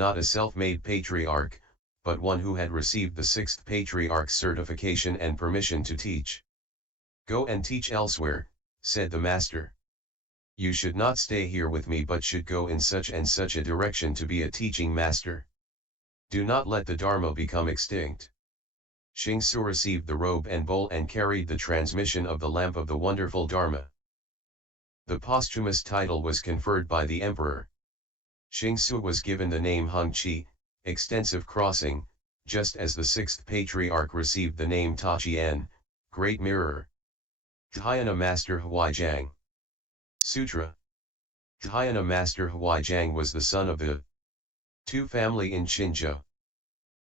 not a self-made patriarch, but one who had received the sixth patriarch's certification and permission to teach. "Go and teach elsewhere," said the master. "You should not stay here with me but should go in such and such a direction to be a teaching master. Do not let the Dharma become extinct." Xingsu received the robe and bowl and carried the transmission of the lamp of the wonderful Dharma. The posthumous title was conferred by the emperor. Xingsu was given the name Hung Qi, extensive crossing, just as the sixth patriarch received the name Ta Chien, great mirror. Dhyana Master Hsiang. Sutra. Dhyana Master Hsiang was the son of the Tu family in Chen Chiao.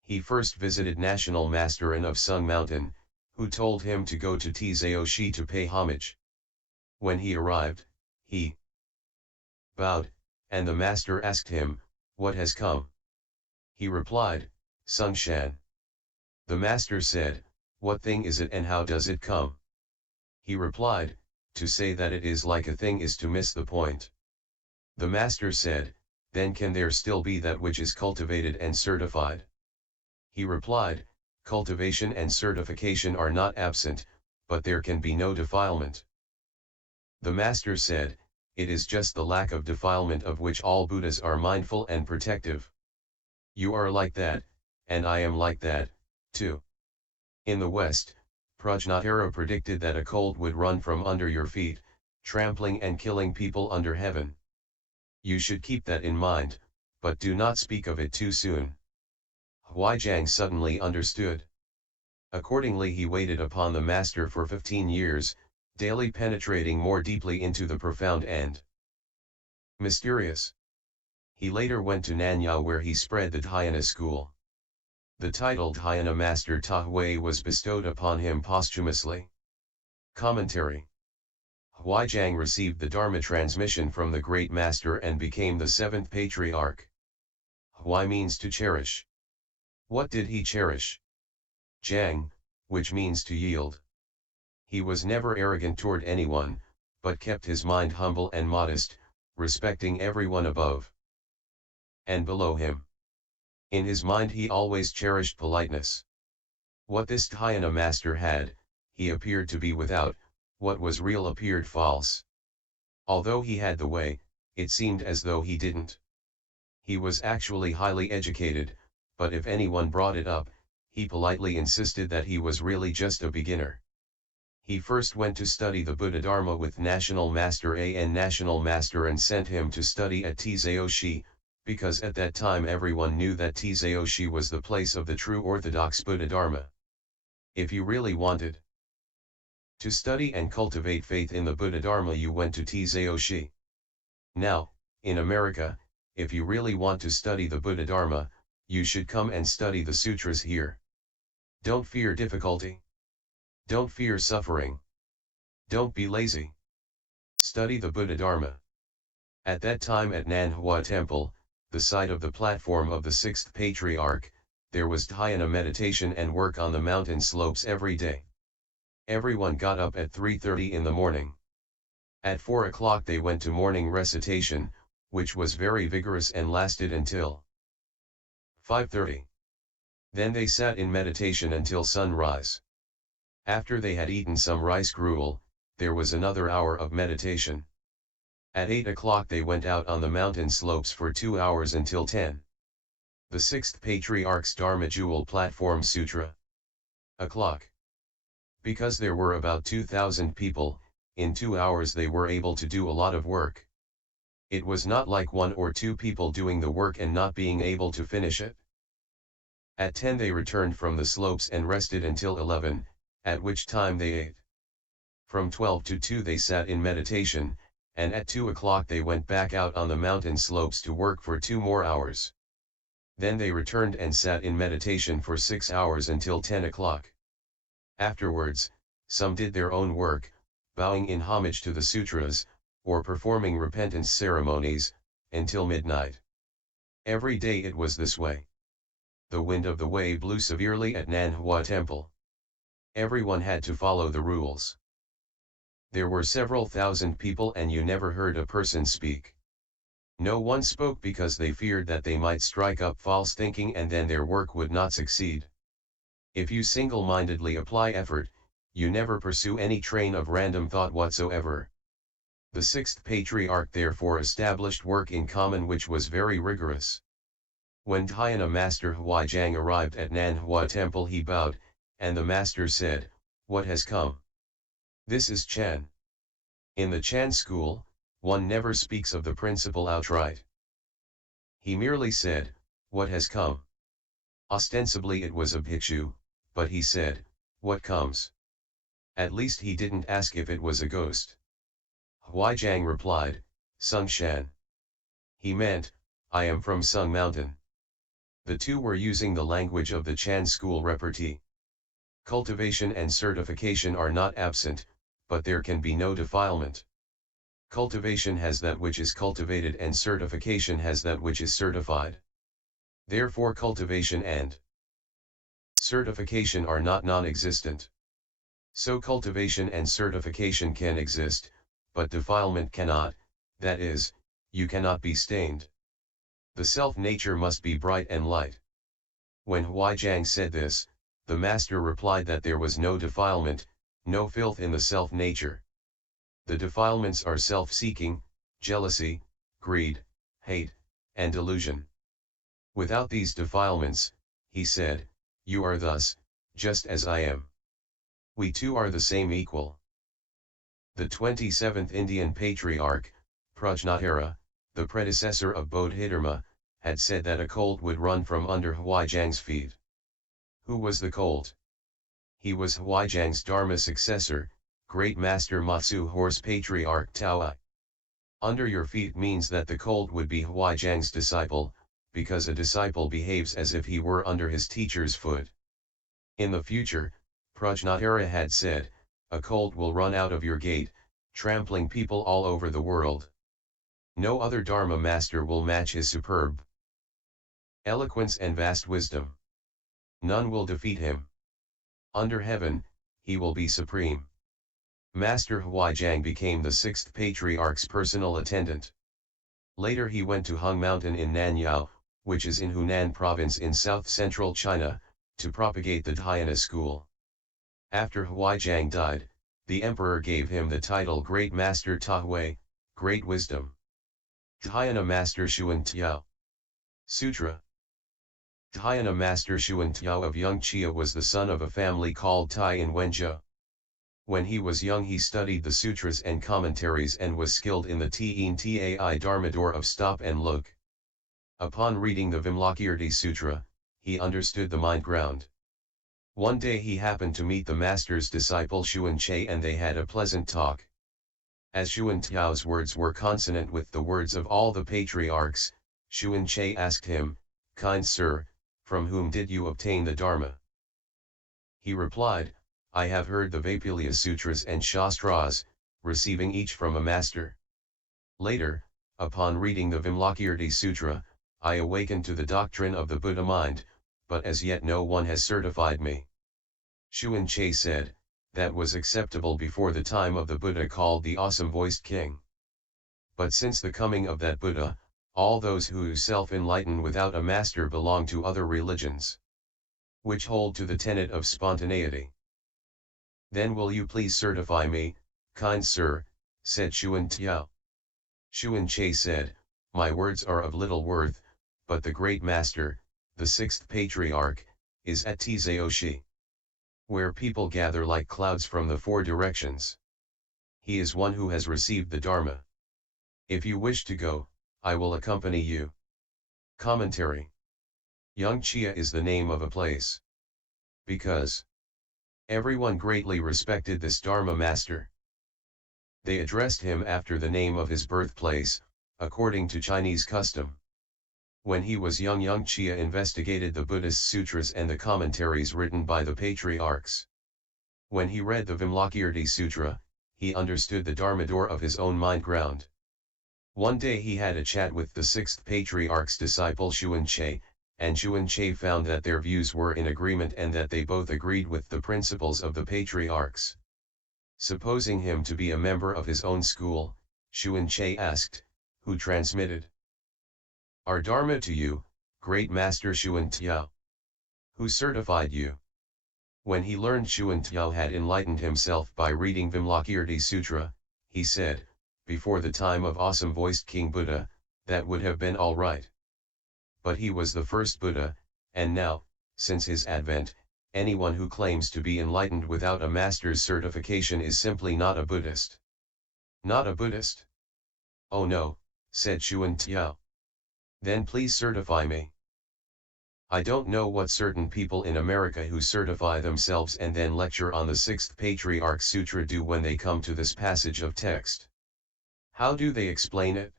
He first visited National Master and of Sung Mountain, who told him to go to Tzaoshi to pay homage. When he arrived, he bowed, and the master asked him, "What has come?" He replied, "Sung Shan." The master said, "What thing is it and how does it come?" He replied, "To say that it is like a thing is to miss the point." The master said, "Then can there still be that which is cultivated and certified?" He replied, "Cultivation and certification are not absent, but there can be no defilement." The master said, "It is just the lack of defilement of which all Buddhas are mindful and protective. You are like that, and I am like that, too." In the West, Prajnatara predicted that a colt would run from under your feet, trampling and killing people under heaven. You should keep that in mind, but do not speak of it too soon. Hsiang suddenly understood. Accordingly he waited upon the master for 15 years, daily penetrating more deeply into the profound and mysterious. He later went to Nanyao where he spread the Dhyana school. The title Dhyana Master Ta Hui was bestowed upon him posthumously. Commentary. Hsiang received the Dharma transmission from the Great Master and became the seventh patriarch. Hui means to cherish. What did he cherish? Jiang, which means to yield. He was never arrogant toward anyone, but kept his mind humble and modest, respecting everyone above and below him. In his mind he always cherished politeness. What this Dhyana master had, he appeared to be without, what was real appeared false. Although he had the way, it seemed as though he didn't. He was actually highly educated, but if anyone brought it up, he politely insisted that he was really just a beginner. He first went to study the Buddha Dharma with National Master A and National Master and sent him to study at Tzaoshi, because at that time everyone knew that Tzaoshi was the place of the true orthodox Buddha Dharma. If you really wanted to study and cultivate faith in the Buddha Dharma, you went to Tzaoshi. Now, in America, if you really want to study the Buddha Dharma, you should come and study the sutras here. Don't fear difficulty. Don't fear suffering. Don't be lazy. Study the Buddha Dharma. At that time at Nanhua Temple, the site of the platform of the sixth patriarch, there was dhyana meditation and work on the mountain slopes every day. Everyone got up at 3:30 in the morning. At 4 o'clock they went to morning recitation, which was very vigorous and lasted until 5:30. Then they sat in meditation until sunrise. After they had eaten some rice gruel, there was another hour of meditation. At 8 o'clock they went out on the mountain slopes for 2 hours until 10. The sixth patriarch's Dharma Jewel Platform Sutra. O'clock. Because there were about 2,000 people, in 2 hours they were able to do a lot of work. It was not like 1 or 2 people doing the work and not being able to finish it. At 10 they returned from the slopes and rested until 11, at which time they ate. From 12 to 2 they sat in meditation, and at 2 o'clock they went back out on the mountain slopes to work for 2 more hours. Then they returned and sat in meditation for 6 hours until 10 o'clock. Afterwards, some did their own work, bowing in homage to the sutras, or performing repentance ceremonies, until midnight. Every day it was this way. The wind of the way blew severely at Nanhua Temple. Everyone had to follow the rules. There were several thousand people and you never heard a person speak. No one spoke because they feared that they might strike up false thinking and then their work would not succeed. If you single-mindedly apply effort, you never pursue any train of random thought whatsoever. The sixth patriarch therefore established work in common which was very rigorous. When Dhyana Master Wu Hsiang arrived at Nanhua Temple he bowed, and the master said, "What has come?" "This is Chen." In the Chan school, one never speaks of the principle outright. He merely said, "What has come?" Ostensibly it was a bhikshu, but he said, "What comes?" At least he didn't ask if it was a ghost. Wu Hsiang replied, "Sung Shan." He meant, "I am from Sung Mountain." The two were using the language of the Chan school repartee. Cultivation and certification are not absent, but there can be no defilement. Cultivation has that which is cultivated and certification has that which is certified. Therefore cultivation and certification are not non-existent. So cultivation and certification can exist, but defilement cannot, that is, you cannot be stained. The self-nature must be bright and light. When Wu Hsiang said this, the master replied that there was no defilement, no filth in the self-nature. The defilements are self-seeking, jealousy, greed, hate, and delusion. Without these defilements, he said, you are thus, just as I am. We two are the same equal. The 27th Indian patriarch, Prajnatara, the predecessor of Bodhidharma, had said that a colt would run from under Wu Hsiang's feet. Who was the colt? He was Wu Hsiang's Dharma successor, Great Master Matsu Horse Patriarch Taoai. Under your feet means that the colt would be Wu Hsiang's disciple, because a disciple behaves as if he were under his teacher's foot. In the future, Prajnatara had said, a colt will run out of your gate, trampling people all over the world. No other Dharma master will match his superb eloquence and vast wisdom. None will defeat him. Under heaven, he will be supreme. Master Wu Hsiang became the sixth patriarch's personal attendant. Later he went to Hung Mountain in Nanyao, which is in Hunan province in south-central China, to propagate the Dhyana school. After Wu Hsiang died, the emperor gave him the title Great Master Tahui, Great Wisdom. Dhyana Master Hsuan Chiao. Sutra. Dhyana Master Hsuan Chiao of Yangchia was the son of a family called Tai in Wenzhou. When he was young he studied the sutras and commentaries and was skilled in the T'ien Tai Dharmador of stop and look. Upon reading the Vimalakirti Sutra, he understood the mind ground. One day he happened to meet the master's disciple Hsuan Chiao and they had a pleasant talk. As Hsuan Chiao's words were consonant with the words of all the patriarchs, Hsuan Chiao asked him, "Kind sir, from whom did you obtain the Dharma?" He replied, "I have heard the Vaipulya Sutras and Shastras, receiving each from a master. Later, upon reading the Vimalakirti Sutra, I awakened to the doctrine of the Buddha mind, but as yet no one has certified me." Hsuan Chiao said, "That was acceptable before the time of the Buddha called the awesome-voiced king. But since the coming of that Buddha, all those who self-enlighten without a master belong to other religions, which hold to the tenet of spontaneity." "Then will you please certify me, kind sir," said Hsuan Chiao. Hsuan Chiao said, "My words are of little worth, but the great master, the sixth patriarch, is at Tzeoshi, where people gather like clouds from the four directions. He is one who has received the Dharma. If you wish to go, I will accompany you." Commentary. Yangchia is the name of a place. Because everyone greatly respected this Dharma master, they addressed him after the name of his birthplace, according to Chinese custom. When he was young, Yangchia investigated the Buddhist sutras and the commentaries written by the patriarchs. When he read the Vimalakirti Sutra, he understood the Dharmador of his own mind ground. One day he had a chat with the sixth patriarch's disciple Hsuan Chiao, and Hsuan Chiao found that their views were in agreement and that they both agreed with the principles of the patriarchs. Supposing him to be a member of his own school, Hsuan Chiao asked, "Who transmitted Our Dharma to you, great Master Hsuan Chiao. Who certified you? When he learned Hsuan Chiao had enlightened himself by reading Vimalakirti Sutra, he said, before the time of awesome-voiced King Buddha, that would have been all right. But he was the first Buddha, and now, since his advent, anyone who claims to be enlightened without a master's certification is simply not a Buddhist. Not a Buddhist? Oh no, said Hsuan Chiao. Then please certify me. I don't know what certain people in America who certify themselves and then lecture on the Sixth Patriarch Sutra do when they come to this passage of text. How do they explain it?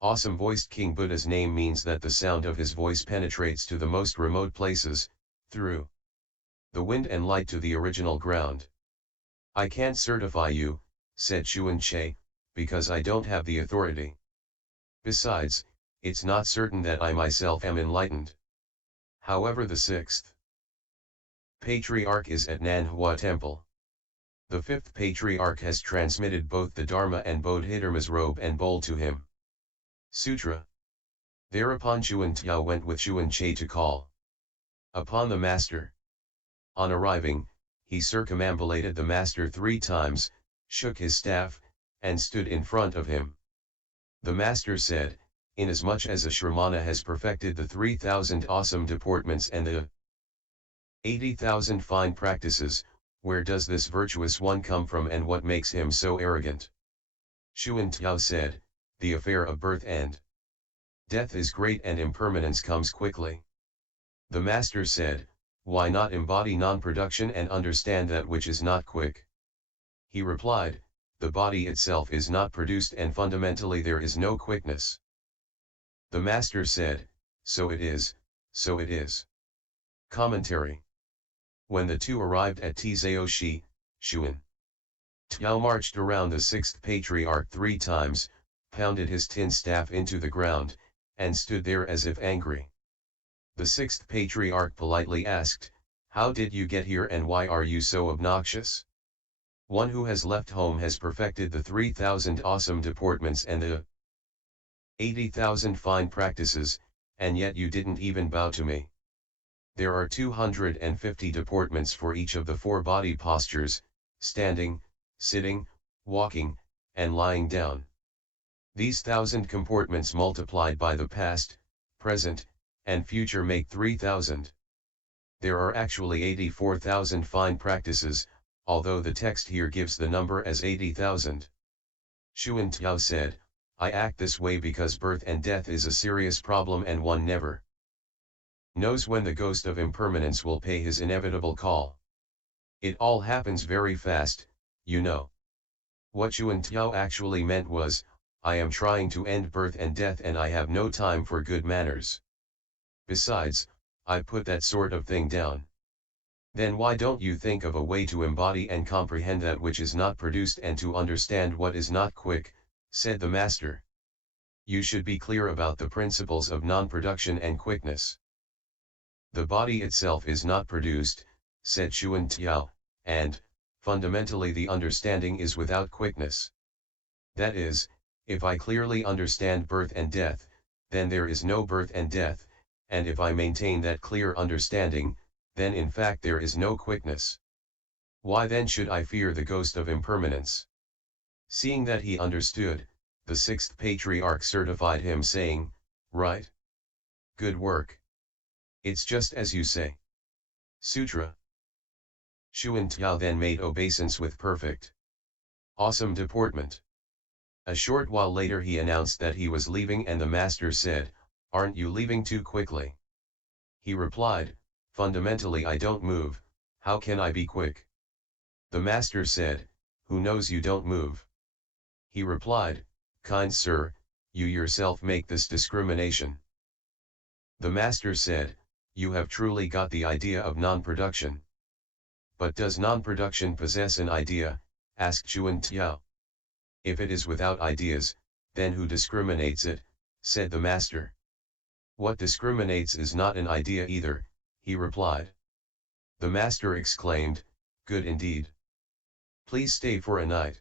Awesome-voiced King Buddha's name means that the sound of his voice penetrates to the most remote places, through the wind and light to the original ground. I can't certify you, said Hsuan Chiao, because I don't have the authority. Besides, it's not certain that I myself am enlightened. However, the sixth patriarch is at Nanhua Temple. The fifth patriarch has transmitted both the Dharma and Bodhidharma's robe and bowl to him. Sutra. Thereupon Hsuan Chiao went with Hsuan Chiao to call upon the master. On arriving, he circumambulated the master 3 times, shook his staff, and stood in front of him. The master said, inasmuch as a Shramana has perfected the 3,000 awesome deportments and the 80,000 fine practices, where does this virtuous one come from and what makes him so arrogant? Hsuan Chiao said, the affair of birth and death is great and impermanence comes quickly. The master said, why not embody non-production and understand that which is not quick? He replied, the body itself is not produced and fundamentally there is no quickness. The master said, so it is, so it is. Commentary. When the two arrived at Tzaoshi, Hsuan Chiao marched around the sixth patriarch 3 times, pounded his tin staff into the ground, and stood there as if angry. The sixth patriarch politely asked, how did you get here and why are you so obnoxious? One who has left home has perfected the 3,000 awesome deportments and the 80,000 fine practices, and yet you didn't even bow to me. There are 250 deportments for each of the 4 body postures, standing, sitting, walking, and lying down. These 1,000 comportments multiplied by the past, present, and future make 3,000. There are actually 84,000 fine practices, although the text here gives the number as 80,000. Hsuan Chiao said, I act this way because birth and death is a serious problem and one never knows when the ghost of impermanence will pay his inevitable call. It all happens very fast, you know. What Hsuan Chiao actually meant was, I am trying to end birth and death and I have no time for good manners. Besides, I put that sort of thing down. Then why don't you think of a way to embody and comprehend that which is not produced and to understand what is not quick, said the master. You should be clear about the principles of non-production and quickness. The body itself is not produced, said Hsuan Chiao, and, fundamentally the understanding is without quickness. That is, if I clearly understand birth and death, then there is no birth and death, and if I maintain that clear understanding, then in fact there is no quickness. Why then should I fear the ghost of impermanence? Seeing that he understood, the sixth patriarch certified him saying, right. Good work. It's just as you say. Sutra. Hsuan Chiao then made obeisance with perfect, awesome deportment. A short while later he announced that he was leaving and the master said, aren't you leaving too quickly? He replied, fundamentally I don't move, how can I be quick? The master said, who knows you don't move? He replied, kind sir, you yourself make this discrimination. The master said, you have truly got the idea of non-production. But does non-production possess an idea? Asked Hsuan Chiao. If it is without ideas, then who discriminates it? Said the master. What discriminates is not an idea either, he replied. The master exclaimed, good indeed. Please stay for a night.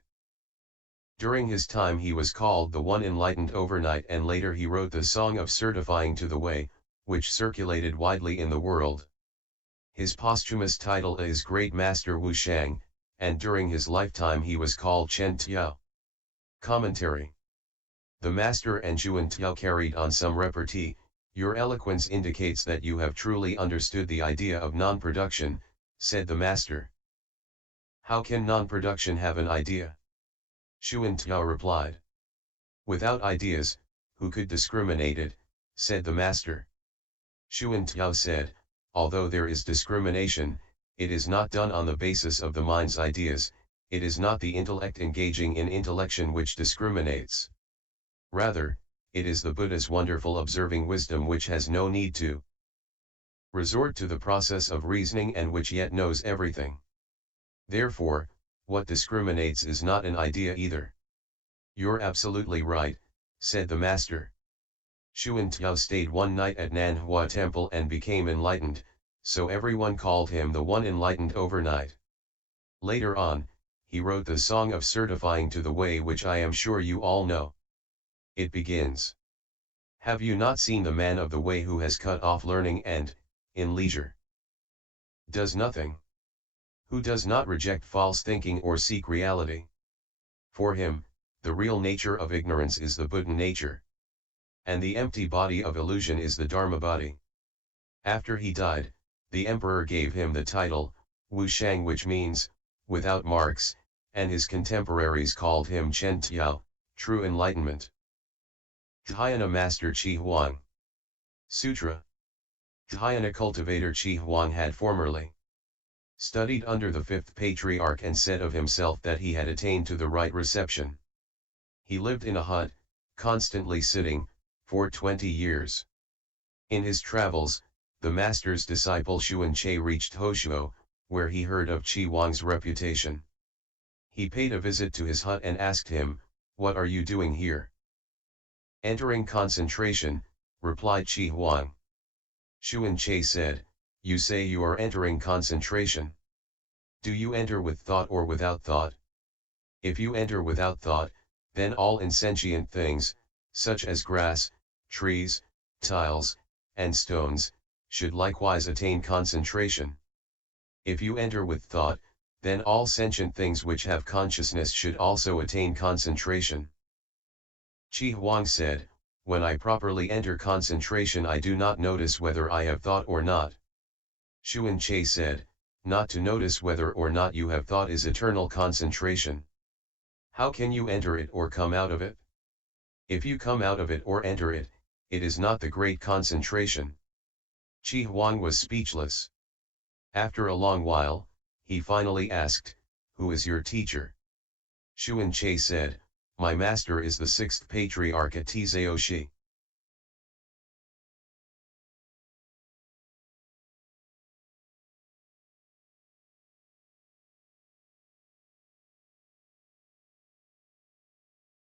During his time he was called the One Enlightened Overnight, and later he wrote the Song of Certifying to the Way, which circulated widely in the world. His posthumous title is Great Master Wu Hsiang, and during his lifetime he was called Chen Chiao. Commentary. The Master and Hsuan Chiao carried on some repartee. Your eloquence indicates that you have truly understood the idea of non-production, said the Master. How can non-production have an idea? Hsuan Chiao replied. Without ideas, who could discriminate it, said the Master. Hsuan Chiao said, although there is discrimination, it is not done on the basis of the mind's ideas, it is not the intellect engaging in intellection which discriminates. Rather, it is the Buddha's wonderful observing wisdom which has no need to resort to the process of reasoning and which yet knows everything. Therefore, what discriminates is not an idea either. You're absolutely right, said the Master. Hsuan Chiao stayed one night at Nanhua Temple and became enlightened, so everyone called him the One Enlightened Overnight. Later on, he wrote the Song of Certifying to the Way, which I am sure you all know. It begins. Have you not seen the man of the way who has cut off learning and, in leisure, does nothing? Who does not reject false thinking or seek reality? For him, the real nature of ignorance is the Buddha nature. And the empty body of illusion is the Dharma body. After he died, the emperor gave him the title, Wu Hsiang, which means, without marks, and his contemporaries called him Chen Chiao, true enlightenment. Dhyana Master Chi Huang. Sutra. Dhyana cultivator Chi Huang had formerly studied under the fifth patriarch and said of himself that he had attained to the right reception. He lived in a hut, constantly sitting, for 20 years. In his travels, the master's disciple Hsuan Che reached Hoshuo, where he heard of Chi Huang's reputation. He paid a visit to his hut and asked him, "What are you doing here?" "Entering concentration," replied Chi Huang. Hsuan Che said, "You say you are entering concentration. Do you enter with thought or without thought? If you enter without thought, then all insentient things, such as grass, trees, tiles, and stones, should likewise attain concentration. If you enter with thought, then all sentient things which have consciousness should also attain concentration." Chi Huang said, "When I properly enter concentration I do not notice whether I have thought or not." Hsuan Che said, "Not to notice whether or not you have thought is eternal concentration. How can you enter it or come out of it? If you come out of it or enter it, it is not the great concentration." Chi Huang was speechless. After a long while, he finally asked, "Who is your teacher?" Hsuan Che said, "My master is the sixth patriarch at Tzeoshi."